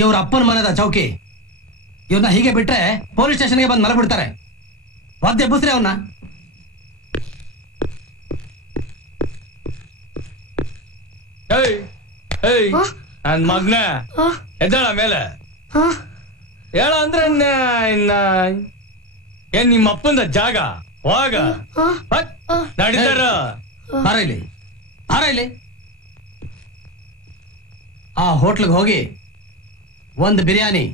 ಇವ್ರ ಅಪ್ಪನ ಮನೆದ ಚೌಕಿ. ಇವ್ರನ್ನ ಹೀಗೆ ಬಿಟ್ರೆ ಪೊಲೀಸ್ ಸ್ಟೇಷನ್ಗೆ ಬಂದು ಮಲಗ್ಬಿಡ್ತಾರೆ. ವಾದ್ಯ ಬುಸ್ರಿ ಅವನ್ನ. ನನ್ ಮಗ್ನ ಎದ್ದಾಳ ಮೇಲೆ ಹೇಳ ಅಂದ್ರೆ ಏನ್ ನಿಮ್ಮ ಅಪ್ಪಂದ ಜಾಗ ಹೋಗ ನಡೀತಾರ. ಇಲ್ಲಿ ಆ ಹೋಟ್ಲಿಗೆ ಹೋಗಿ ಒಂದು ಬಿರಿಯಾನಿ,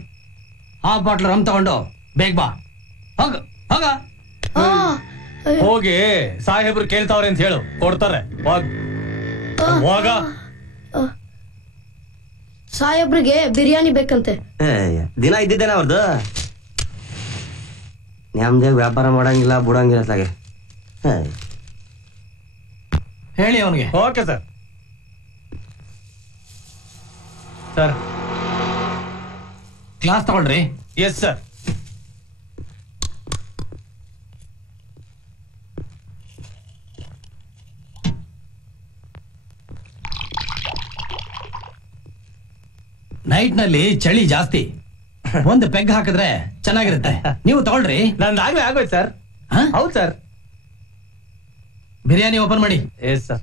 ಆ ಬಾಟ್ಲ್ ರಮ್ ತಗೊಂಡು ಬೇಗ ಬಾ. ಹೋಗ ಹೋಗ ಹೋಗಿ ಸಾಹೇಬ್ರು ಕೇಳ್ತಾವ್ರೆ ಅಂತ ಹೇಳು, ಕೊಡ್ತಾರೆ. ಹೋಗ. ಸಾಹೇಬ್ರಿಗೆ ಬಿರಿಯಾನಿ ಬೇಕಂತೆ. ದಿನ ಇದ್ದಿದ್ದೇನೆ ಅವ್ರದ್ದು. ನಮ್ದೇ ವ್ಯಾಪಾರ ಮಾಡಂಗಿಲ್ಲ ಬಿಡಂಗಿಲ್ಲ ಸಾಗೆ. ಹೇಳಿ ಅವನಿಗೆ. Okay sir. ಸರ್ ಕ್ಲಾಸ್ ತಗೊಳ್ರಿ. Yes sir. ನೈಟ್ ನಲ್ಲಿ ಚಳಿ ಜಾಸ್ತಿ, ಒಂದು ಪೆಗ್ ಹಾಕಿದ್ರೆ ಚೆನ್ನಾಗಿರುತ್ತೆ. ನೀವು ತಗೊಳ್ರಿ. ನಂದಾಗ್ಲೇ ಆಗೋಯ್ತು ಸರ್. ಹೌದು ಸರ್. ಬಿರಿಯಾನಿ ಓಪನ್ ಮಾಡಿ. Yes sir.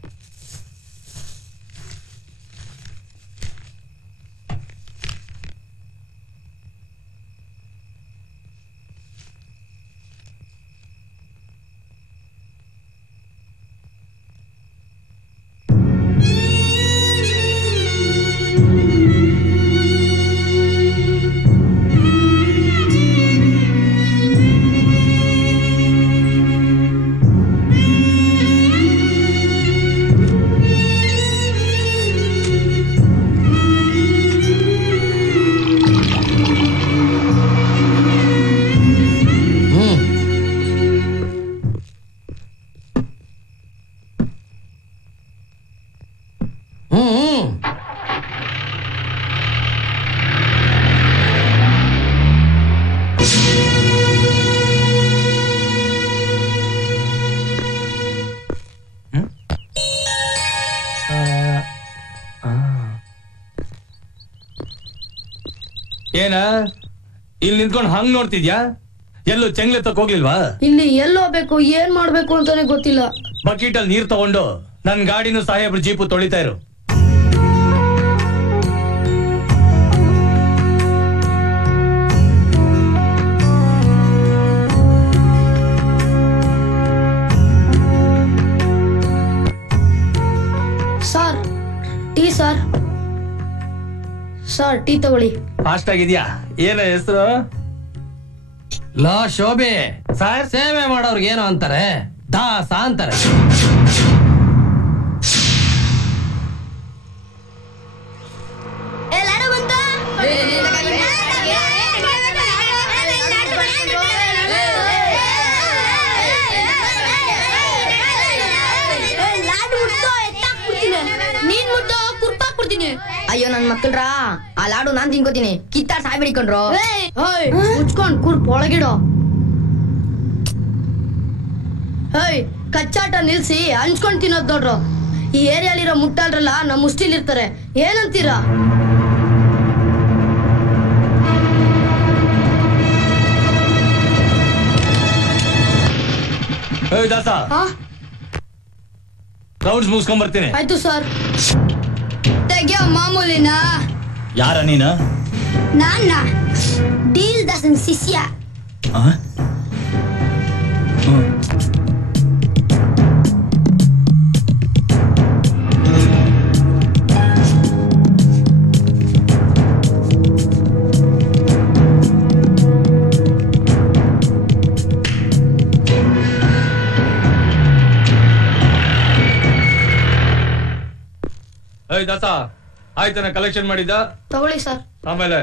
ಏನ ಇಲ್ಲಿ ನಿಂತ್ಕೊಂಡು ಹಂಗ್ ನೋಡ್ತಿದ್ಯಾ? ಎಲ್ಲೂ ಚೆಂಗ್ಲೆ ತಕ್ ಹೋಗ್ಲಿಲ್ವಾ? ಇಲ್ಲಿ ಎಲ್ಲೋ ಬೇಕು, ಏನ್ ಮಾಡ್ಬೇಕು ಅಂತಾನೆ ಗೊತ್ತಿಲ್ಲ. ಬಕೀಟ್ ಅಲ್ಲಿ ನೀರ್ ತಗೊಂಡು ನನ್ ಗಾಡಿನೂ ಸಾಹೇಬ್ರು ಜೀಪು ತೊಳಿತಾ ಇರು. Sir tea sir. Sir tea ತಗೊಳ್ಳಿ. ಫಾಸ್ಟ್ ಆಗಿದ್ಯಾ? ಏನ ಹೆಸರು? ಲಾ ಶೋಭೆ ಸರ್. ಸೇವೆ ಮಾಡೋರ್ಗೆ ಏನೋ ಅಂತಾರೆ, ದಾಸ ಅಂತಾರೆ. ಅಯ್ಯೋ ನನ್ ಮಕ್ಕಳ್ರಾ, ಆ ಲಾಡು ನಾನ್ ತಿನ್ಕೋತೀನಿ. ಕಿತ್ತಾಡ್ ಸಾಯ್ ಬಿಡಿಕೊಂಡ್ರು. ಮುಚ್ಕೊಂಡ್ ಕುರ್ಪ್ ಒಳಗಿಡೋ. ಕಚ್ಚಾಟ ನಿಲ್ಸಿ ಹಂಚ್ಕೊಂಡ್ ತಿನ್ನೋದ್ ನೋಡ್ರು. ಈ ಏರಿಯಾಲಿರೋ ಮುಟ್ಟಾಳ್ರಲ್ಲ ನಮ್ ಮುಷ್ಟಿಲ್ ಇರ್ತಾರೆ. ಏನಂತೀರಾ? ದಾಸ, ಕ್ರೌಡ್ಸ್ ಮುಗಿಸ್ಕೊಂಡ್ ಬರ್ತೀನಿ. ಆಯ್ತು ಸರ್. ತೆಗಿಯೋ ಮಾಮೂಲಿನ. ಯಾರ ನೀನ? ನಾನ ಡೀಲ್ ದಾಸನ್ ಶಿಷ್ಯ. ದಾಸ ಆಯ್ತಾನ ಕಲೆಕ್ಷನ್ ಮಾಡಿದ್ದ? ತಗೊಳ್ಳಿ ಸರ್. ಆಮೇಲೆ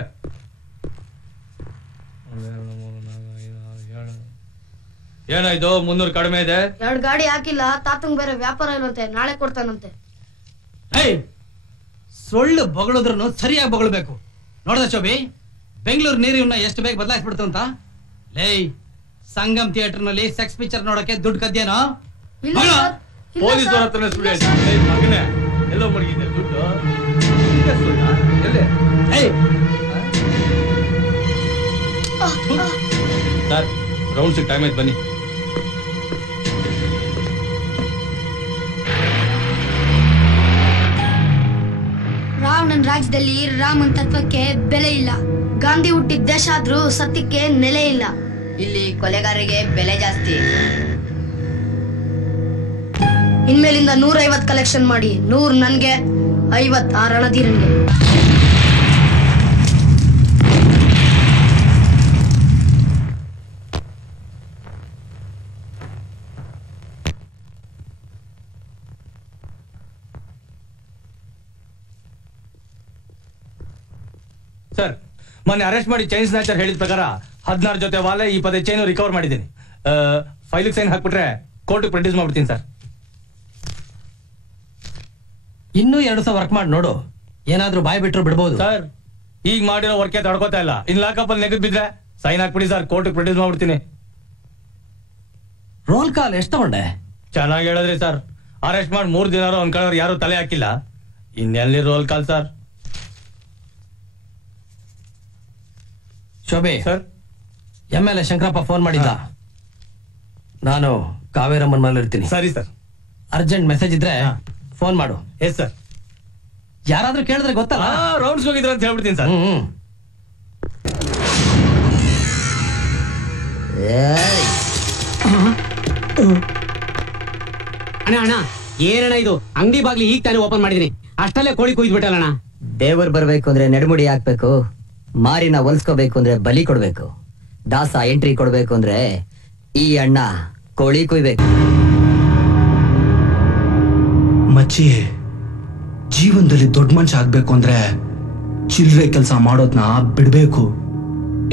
ಏನಾಯ್ತು? 300 ಕಡಿಮೆ ಇದೆ. 2 ಗಾಡಿ ಹಾಕಿಲ್ಲ. ತಾತಂಗ್ ಬೇರೆ ವ್ಯಾಪಾರ ಇಲ್ವಂತೆ, ನಾಳೆ ಕೊಡ್ತಾನಂತೆ. ಸೊಳ್ಳು ಬಗಳೋದ್ರೂ ಸರಿಯಾಗಿ ಬಗಳಬೇಕು. ನೋಡ್ದ ಶೋಭಿ, ಬೆಂಗಳೂರು ನೀರು ಇವನ್ನ ಎಷ್ಟು ಬೇಗ ಬದಲಾಯಿಸ್ಬಿಡ್ತು ಅಂತ. ಸಂಗಮ್ ಥಿಯೇಟರ್ ನಲ್ಲಿ ಸೆಕ್ಸ್ ಪಿಕ್ಚರ್ ನೋಡಕ್ಕೆ ದುಡ್ಡು ಕದ್ಯೇನೋ? ಪೊಲೀಸರ ಹತ್ರ ಮಗನೇ ಎಲ್ಲೋ ಮಡಗಿದೆ ದುಡ್ಡು. ರೌಂಡ್ಸ್ ಟೈಮ್ ಆಯ್ತು ಬನ್ನಿ. ರಾವಣನ್ ರಾಜ್ಯದಲ್ಲಿ ರಾಮನ್ ತತ್ವಕ್ಕೆ ಬೆಲೆ ಇಲ್ಲ. ಗಾಂಧಿ ಹುಟ್ಟಿದ ದೇಶ ಆದ್ರೂ ಸತ್ಯಕ್ಕೆ ನೆಲೆ ಇಲ್ಲ. ಇಲ್ಲಿ ಕೊಲೆಗಾರರಿಗೆ ಬೆಲೆ ಜಾಸ್ತಿ. ಇನ್ಮೇಲಿಂದ 150 ಕಲೆಕ್ಷನ್ ಮಾಡಿ, 100 ನನ್ಗೆ, 50 ಆ ರಣಧೀರನ್ಗೆ. ಸರ್, ಮೊನ್ನೆ ಅರೆಸ್ಟ್ ಮಾಡಿ ಚೈನ್ ಸ್ನ್ಯಾಚರ್ ಹೇಳಿದ ಪ್ರಕಾರ 16 ಜೊತೆ ವಾಲೆ 20 ಚೈನ್ ರಿಕವರ್ ಮಾಡಿದ್ದೀನಿ. ಫೈಲಿಗೆ ಸೈನ್ ಹಾಕ್ಬಿಟ್ರೆ ಕೋರ್ಟ್ ಪ್ರೊಡ್ಯೂಸ್ ಮಾಡ್ಬಿಡ್ತೀನಿ ಸರ್. ಇನ್ನೂ 2 ದಿವಸ ವರ್ಕ್ ಮಾಡಿ ನೋಡು, ಏನಾದ್ರೂ ಬಾಯ್ ಬಿಟ್ರು ಬಿಡ್ಬೋದು. ಸರ್, ಈಗ ಮಾಡಿರೋ ವರ್ಕೆ ತಡ್ಕೋತಾ ಇಲ್ಲ. ಇನ್ ಲಾಕಪ್ಪಲ್ಲಿ ನೆಗೆದ್ ಬಿದ್ರೆ ಸೈನ್ ಹಾಕ್ಬಿಡಿ ಸರ್, ಕೋರ್ಟ್ ಪ್ರೊಡ್ಯೂಸ್ ಮಾಡ್ಬಿಡ್ತೀನಿ. ರೋಲ್ ಕಾಲ್ ಎಷ್ಟು ತಗೊಂಡೆ? ಚೆನ್ನಾಗಿ ಹೇಳಿದ್ರಿ ಸರ್. ಅರೆಸ್ಟ್ ಮಾಡಿ 3 ದಿನ ಅನ್ಕೊಳ್ಳೋರು ಯಾರು ತಲೆ ಹಾಕಿಲ್ಲ. ಇನ್ನೆಲ್ಲಿ ರೋಲ್ ಕಾಲ್ ಸರ್? ಶೋಭೆ ಸರ್, MLA ಶಂಕರಪ್ಪ ಫೋನ್ ಮಾಡಿದ್ದ. ನಾನು ಕಾವೇರಮ್ಮನ ಮನೇಲಿ ಇರ್ತೀನಿ. ಸರಿ ಸರ್. ಅರ್ಜೆಂಟ್ ಮೆಸೇಜ್ ಇದ್ರೆ ಫೋನ್ ಮಾಡು. Yes sir. ಯಾರಾದ್ರೂ ಕೇಳಿದ್ರೆ ಗೊತ್ತಲ್ಲ. ರೌಂಡ್ಸ್ ಹೋಗಿದ್ರ ಅಂತ ಹೇಳ್ಬಿಡ್ತೀನಿ ಸರ್. ಅಣ್ಣ ಏನಣ್ಣ ಇದು? ಅಂಗಡಿ ಬಾಗ್ಲಿ ಈಗ ತಾನೇ ಓಪನ್ ಮಾಡಿದೀನಿ, ಅಷ್ಟಲ್ಲೇ ಕೋಳಿ ಕುಯ್ದ್ಬಿಟ್ಟಲ್ಲಣ್ಣ. ದೇವರು ಬರ್ಬೇಕು ಅಂದ್ರೆ ನೆಡಮುಡಿ ಹಾಕ್ಬೇಕು, ಮಾರಿನ ಹೊಲ್ಸ್ಕೋಬೇಕು ಅಂದ್ರೆ ಬಲಿ ಕೊಡ್ಬೇಕು, ದಾಸ ಎಂಟ್ರಿ ಕೊಡ್ಬೇಕು ಅಂದ್ರೆ ಈ ಅಣ್ಣ ಕೋಳಿ ಕುಯ್ಬೇಕು. ಮಚ್ಚಿ, ಜೀವನದಲ್ಲಿ ದೊಡ್ಡ ಮನುಷ್ಯ ಆಗ್ಬೇಕು ಅಂದ್ರೆ ಚಿಲ್ಲರೆ ಕೆಲಸ ಮಾಡೋದ್ನ ಬಿಡ್ಬೇಕು.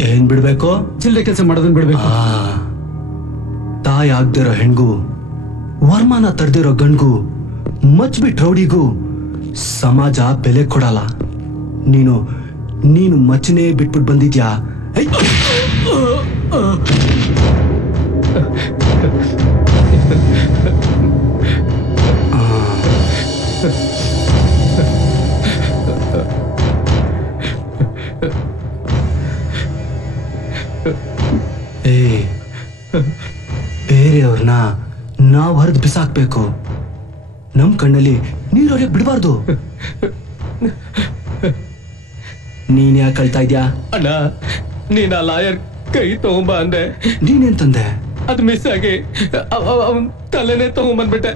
ಏನ್ ಬಿಡ್ಬೇಕು? ಚಿಲ್ಲರೆ ಕೆಲಸ ಮಾಡೋದನ್ನ ಬಿಡ್ಬೇಕು. ತಾಯಿ ಆಗ್ದಿರೋ ಹೆಣ್ಗೂ, ವರ್ಮಾನ ತರ್ದಿರೋ ಗಂಡ್ಗೂ, ಮಚ್ಬಿಟ್ ರೌಡಿಗೂ ಸಮಾಜ ಬೆಲೆ ಕೊಡಲ್ಲ. ನೀನು ಮಚ್ಚನೇ ಬಿಟ್ಬಿಟ್ಟು ಬಂದಿದ್ಯಾ? ಬೇರೆಯವ್ರನ್ನ ನಾವ್ ಹರಿದು ಬಿಸಾಕ್ಬೇಕು, ನಮ್ ಕಣ್ಣಲ್ಲಿ ನೀರೊಳಗೆ ಬಿಡಬಾರ್ದು. ನೀನ್ ಯಾಕೆ ಕಳ್ತಾ ಇದ್ಯಾ? ಅಣ್ಣ, ನೀನ್ ಆ ಲಾಯರ್ ಕೈ ತಗೊಂಬ ಅಂದೆ, ನೀನೇನ್ ತಂದೆ? ಅದು ಮಿಸ್ ಆಗಿ ಅವನ್ ತಲೆನೇ ತಗೊಂಬಂದ್ಬಿಟ್ಟೆ.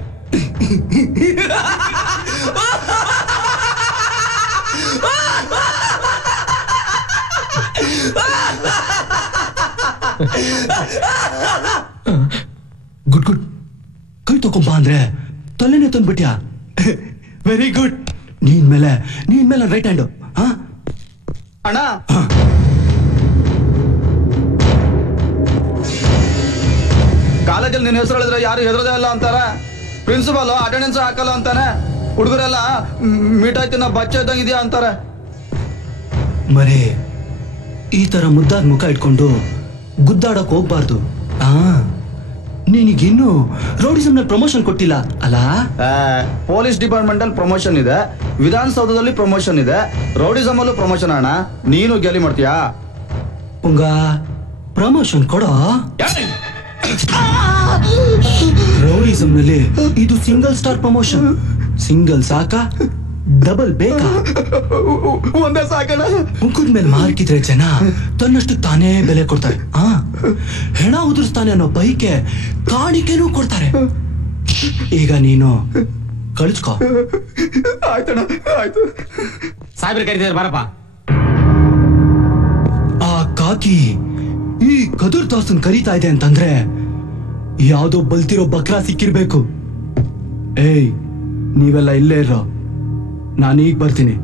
Good good. ಕೈ ತಗೊಂಬ ಅಂದ್ರೆ ತಲೆನೇ ತಂದ್ಬಿಟ್ಯಾ? Very good. ನೀನ್ ಮೇಲೆ ರೈಟ್ ಹ್ಯಾಂಡ್. ಅಣ್ಣ, ಕಾಲೇಜಲ್ಲಿ ನಿನ್ನ ಹೆಸರು ಹೇಳಿದ್ರೆ ಯಾರು ಹೆದರದೇ ಇಲ್ಲ ಅಂತಾರೆ. ಪ್ರಿನ್ಸಿಪಾಲ್ ಅಟೆಂಡೆನ್ಸ್ ಹಾಕಲ್ಲ ಅಂತಾನೆ. ಹುಡುಗರೆಲ್ಲ ಮಿಠಾಯಿ ತಿನ್ನ ಬಚ್ಚ ಇದ್ದಂಗೆ ಇದೆಯಾ ಅಂತಾರೆ. ಮರೇ, ಈ ತರ ಮುದ್ದಾದ ಮುಖ ಇಟ್ಕೊಂಡು ಗುದ್ದಾಡಕ್ ಹೋಗ್ಬಾರ್ದು. ನೀನಿಗಿನ್ನೂ ರೌಡಿಸಮ್ ನಲ್ಲಿ ಪ್ರಮೋಷನ್ ಕೊಟ್ಟಿಲ್ಲ ಅಲ್ಲ? ಪೊಲೀಸ್ ಡಿಪಾರ್ಟ್ಮೆಂಟ್ ಅಲ್ಲಿ ಪ್ರಮೋಷನ್ ಇದೆ, ವಿಧಾನಸೌಧದಲ್ಲಿ ಪ್ರಮೋಷನ್ ಇದೆ, ರೌಡಿಸಮ್ ಅಲ್ಲೂ ಪ್ರಮೋಷನ್. ಅಣ್ಣ, ನೀನು ಗೆಲಿ ಮಾಡ್ತೀಯಾ? ಪುಂಗ, ಪ್ರಮೋಷನ್ ಕೊಡೋ. ರೌಡಿಸಮ್ ನಲ್ಲಿ ಇದು ಸಿಂಗಲ್ ಸ್ಟಾರ್ ಪ್ರಮೋಷನ್. ಸಿಂಗಲ್ ಸಾಕಾ, ಡಬಲ್ ಬೇಕಾ? ಒಂದೇ ಸಾಕಣ. ಮುಖದ ಮೇಲೆ ಮಾರ್ಕಿದ್ರೆ ಜನ ತನ್ನಷ್ಟು ತಾನೇ ಬೆಲೆ ಕೊಡ್ತಾರೆ. ಹೆಣ ಉದುರಿಸ್ತಾನೆ ಅನ್ನೋ ಬೈಕೆ ಕಾಣಿಕೆನೂ ಕೊಡ್ತಾರೆ. ಈಗ ನೀನು ಕಳಿಸ್ಕೋ. ಆಯ್ತಣ್ಣ, ಆಯ್ತು. ಸಾಹೇಬ್ರು ಕರೀತಾರೆ, ಬಾರಪ್ಪ. ಆ ಕಾಕಿ ಈ ಕದೂರ್ ದಾಸನ್ ಕರೀತಾ ಇದೆ ಅಂತಂದ್ರೆ ಯಾವ್ದೋ ಬಲ್ತಿರೋ ಬಕ್ರಾ ಸಿಕ್ಕಿರ್ಬೇಕು. ಏಯ್, ನೀವೆಲ್ಲ ಇಲ್ಲೇ ಇರೋ, ನಾನೀಗ ಬರ್ತೀನಿ.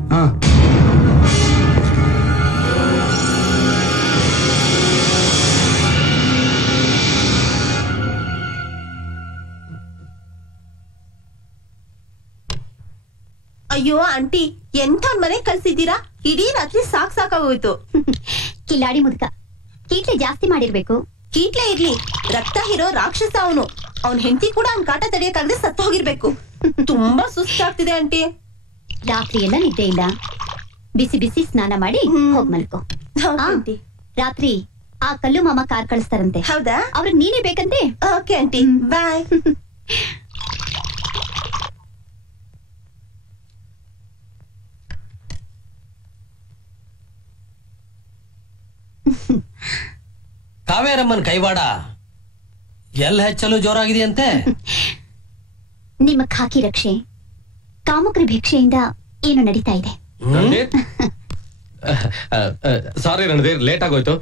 ಅಯ್ಯೋ ಆಂಟಿ, ಎಂಥ ಮನೆ ಕಳ್ಸಿದ್ದೀರಾ? ಇಡೀ ರಾತ್ರಿ ಸಾಕಾಗೋಯ್ತು. ಕಿಲಾಡಿ ಮುದ್ಕ, ಕೀಟ್ಲೆ ಜಾಸ್ತಿ ಮಾಡಿರ್ಬೇಕು. ಕೀಟ್ಲೆ ಇರ್ಲಿ, ರಕ್ತ ಹೀರೋ ರಾಕ್ಷಸ ಅವನು. ಅವನ್ ಹೆಂಡತಿ ಕೂಡ ಅವ್ನ್ ಕಾಟ ತಡೆಯಕ್ಕಾಗದೆ ಸತ್ತು ಹೋಗಿರ್ಬೇಕು. ತುಂಬಾ ಸುಸ್ತಾಗ್ತಿದೆ ಆಂಟಿ. ರಾತ್ರಿ ಎಲ್ಲ ನಿದ್ದೆ ಇಲ್ಲ, ಬಿಸಿ ಬಿಸಿ ಸ್ನಾನ ಮಾಡಿ ಹೋಗ್ ಮಲ್ಕೋ. ರಾತ್ರಿ ಆ ಕಲ್ಲು ಮಾಮ ಕಾರ್ ಕಳಿಸ್ತಾರಂತೆ. ಹೌದಾ? ಅವ್ರಿಗೆ ನೀನೇ ಬೇಕಂತೆ. ಓಕೆ ಆಂಟಿ, ಬಾಯ್. ಕಾವೇರಮ್ಮನ ಕೈವಾಡ ಎಲ್ಲ ಹೆಚ್ಚಲು ಜೋರಾಗಿದೆಯಂತೆ. ನಿಮ್ಮ ಖಾಕಿ ರಕ್ಷೆ ಕಾಮುಕರ ಭಿಕ್ಷೆಯಿಂದ ಏನು ನಡೀತಾ ಇದೆ? ಸಾರಿ ರಣಧೀರ್, ಲೇಟ್ ಆಗೋಯ್ತು.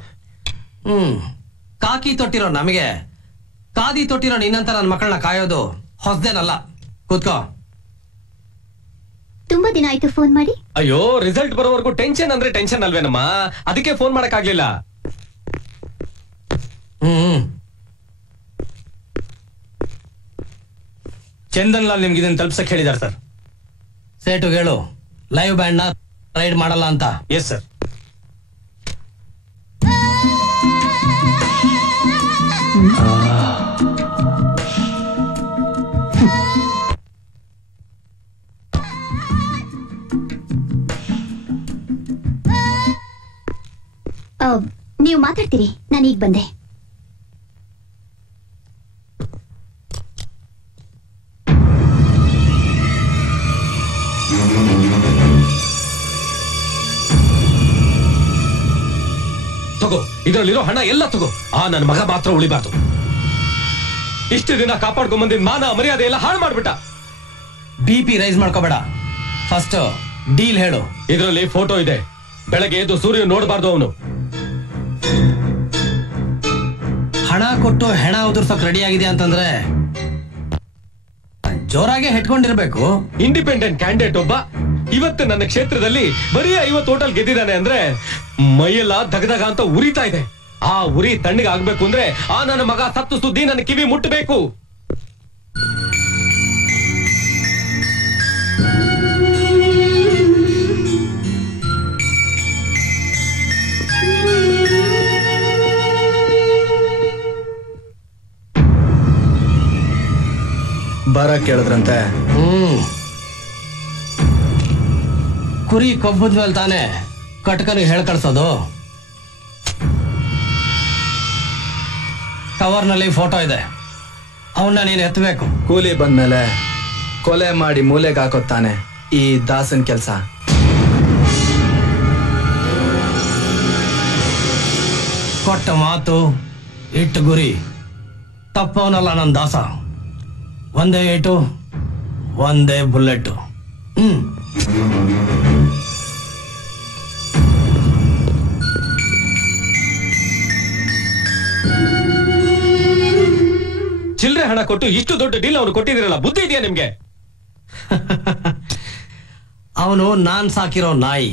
ಕಾಕಿ ತೊಟ್ಟಿರೋ ನಮಗೆ ಕಾದಿ ತೊಟ್ಟಿರೋ ನಿನ್ನಂತ ನನ್ನ ಮಕ್ಕಳನ್ನ ಕಾಯೋದು ಹೊಸದೇನಲ್ಲ. ಕೂತ್ಕೋ. ತುಂಬಾ ದಿನ ಆಯ್ತು ಫೋನ್ ಮಾಡಿ. ಅಯ್ಯೋ, ರಿಸಲ್ಟ್ ಬರೋವರೆಗೂ ಟೆನ್ಷನ್ ಅಂದ್ರೆ ಟೆನ್ಷನ್ ಅಲ್ವೇನಮ್ಮ, ಅದಕ್ಕೆ ಫೋನ್ ಮಾಡಕ್ ಆಗ್ಲಿಲ್ಲ. ಚಂದನ್ ಲಾಲ್ ನಿಮ್ಗೆ ಇದನ್ನ ತಲುಪ್ಸಕ್ ಹೇಳಿದಾರೆ ಸರ್. ಸೇಟು ಹೇಳು, ಲೈವ್ ಬ್ಯಾಂಡ್ ನ ರೈಡ್ ಮಾಡಲ್ಲ ಅಂತ. Yes sir. ನೀವು ಮಾತಾಡ್ತೀರಿ, ನಾನು ಈಗ ಬಂದೆ. ತಗೋ, ಇದರಲ್ಲಿರೋ ಹಣ ಎಲ್ಲ ತಗೋ. ನನ್ನ ಮಗ ಮಾತ್ರ ಉಳಿಬಾರ್ದು. ಇಷ್ಟು ದಿನ ಕಾಪಾಡ್ಕೊಂಡ್ ಬಂದಿದ್ ಮಾನ ಮರ್ಯಾದೆ ಎಲ್ಲ ಹಾಳು ಮಾಡ್ಬಿಟ್ಟ. BP ರೈಸ್ ಮಾಡ್ಕೋಬೇಡ, ಫಸ್ಟ್ ಡೀಲ್ ಹೇಳು. ಇದರಲ್ಲಿ ಫೋಟೋ ಇದೆ. ಬೆಳಗ್ಗೆ ಎದ್ದು ಸೂರ್ಯ ನೋಡಬಾರ್ದು ಅವನು. ಹಣ ಕೊಟ್ಟು ಹೆಣ ಉದುರ್ಸಕ್ ರೆಡಿ ಆಗಿದೆ ಅಂತಂದ್ರೆ ಜೋರಾಗೆ ಹೆಟ್ಕೊಂಡಿರ್ಬೇಕು. ಇಂಡಿಪೆಂಡೆಂಟ್ ಕ್ಯಾಂಡಿಡೇಟ್ ಒಬ್ಬ ಇವತ್ತು ನನ್ನ ಕ್ಷೇತ್ರದಲ್ಲಿ ಬರೀ 50 ಹೋಟೆಲ್ ಗೆದ್ದಿದ್ದಾನೆ ಅಂದ್ರೆ ಮೈಯೆಲ್ಲ ದಗದಗ ಅಂತ ಉರಿತಾ ಇದೆ. ಆ ಉರಿ ತಣ್ಣಗೆ ಆಗ್ಬೇಕು ಅಂದ್ರೆ ನನ್ನ ಮಗ ಸತ್ತು ಸುದ್ದಿ ನನ್ನ ಕಿವಿ ಮುಟ್ಟಬೇಕು. ಬರ ಕೇಳಿದ್ರಂತೆ. ಕುರಿ ಕೊಬ್ಬದ್ಮೇಲೆ ತಾನೆ ಕಟ್ಕನಿಗೆ ಹೇಳ್ ಕಳ್ಸೋದು. ಕವರ್ನಲ್ಲಿ ಫೋಟೋ ಇದೆ, ಅವನ್ನ ನೀನು ಎತ್ತಬೇಕು. ಕೂಲಿ ಬಂದ್ಮೇಲೆ ಕೊಲೆ ಮಾಡಿ ಮೂಲೆಗೆ ಹಾಕೋತಾನೆ ಈ ದಾಸನ್ ಕೆಲ್ಸ. ಕೊಟ್ಟ ಮಾತು ಇಟ್ಟು ಗುರಿ ತಪ್ಪವನಲ್ಲ ನನ್ನ ದಾಸ. ಒಂದೇ ಏಟು ಒಂದೇ ಬುಲೆಟ್. ಚಿಲ್ಲರೆ ಹಣ ಕೊಟ್ಟು ಇಷ್ಟು ದೊಡ್ಡ ಡೀಲ್ ಅವನು ಕೊಟ್ಟಿದ್ದೀರಲ್ಲ, ಬುದ್ಧಿ ಇದೆಯಾ ನಿಮ್ಗೆ? ಅವನು ನಾನ್ ಸಾಕಿರೋ ನಾಯಿ.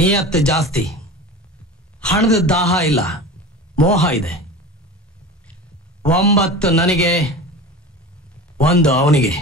ನಿಯತ್ತು ಜಾಸ್ತಿ, ಹಣದ ದಾಹ ಇಲ್ಲ, ಮೋಹ ಇದೆ. 9 ನನಗೆ, 1 ಅವನಿಗೆ.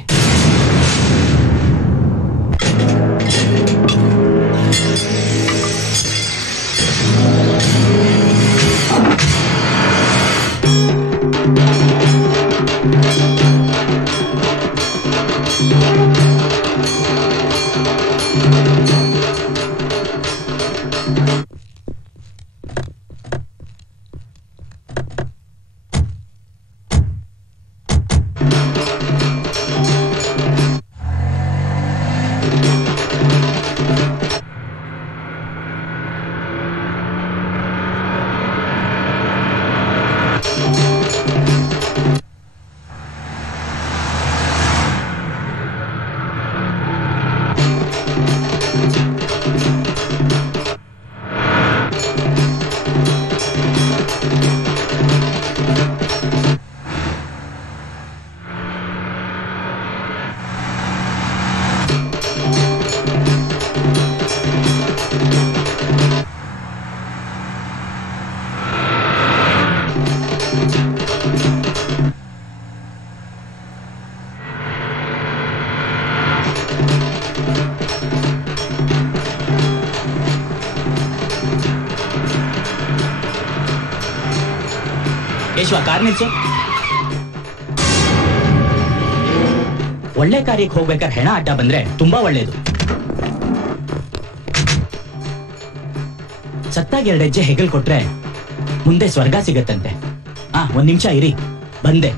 ಕೇಶವ, ಕಾರ್ ನಿಲ್ಸು. ಒಳ್ಳೆ ಕಾರ್ಯಕ್ಕೆ ಹೋಗ್ಬೇಕಾದ್ರೆ ಹೆಣ ಅಡ್ಡ ಬಂದ್ರೆ ತುಂಬಾ ಒಳ್ಳೇದು. ಸತ್ತಾಗ 2 ಹೆಜ್ಜೆ ಹೆಗಲ್ ಕೊಟ್ರೆ ಮುಂದೆ ಸ್ವರ್ಗ ಸಿಗತ್ತಂತೆ. ಒಂದ್ ನಿಮಿಷ ಇರಿ, ಬಂದೆ.